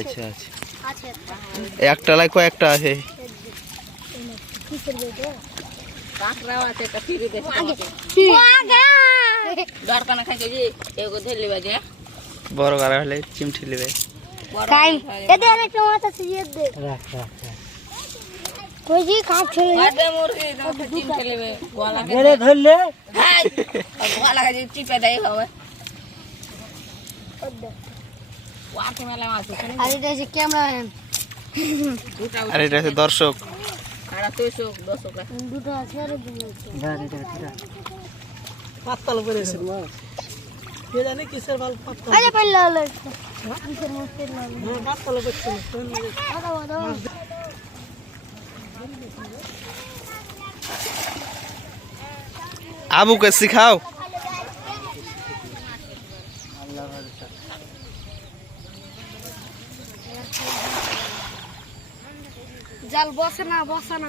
আচ্ছা আচ্ছা। একটা। লাই কয়েকটা আছে। বড় গাড়া হলে চিমঠি নেবে। ধরলে? হাই গলা কাছে চিপে দেয় হবে। আর এটা দর্শক। পাততাল করেছে কে জানে কিসের পাততাল আরে হলো কিসের হ্যাঁ পাততাল করছিল দাদা দাদা আবুকে শিখাও জাল বসে না বসে না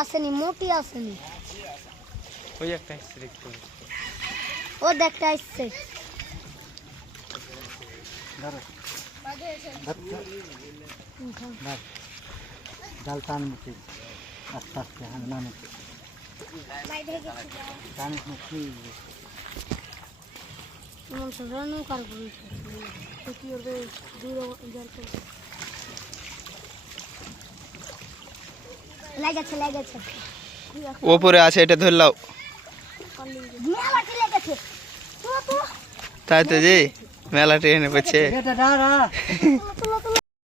আসেনি মোটি আসেনি। ওই একটা ও দেখতে আসছে। ধরো। ধর। ধর জাল টান মুখে। আস্তে আস্তে হ্যাঁ নামে টান মুখে। সরানো কার করেছে। কি ওরে দূর জল লাগেছে লাগেছে ওপরে আছে এটা তো তো তাই তো যে মেলা ট্রেনে পেছে এটা দাঁড়া তুলো তুলো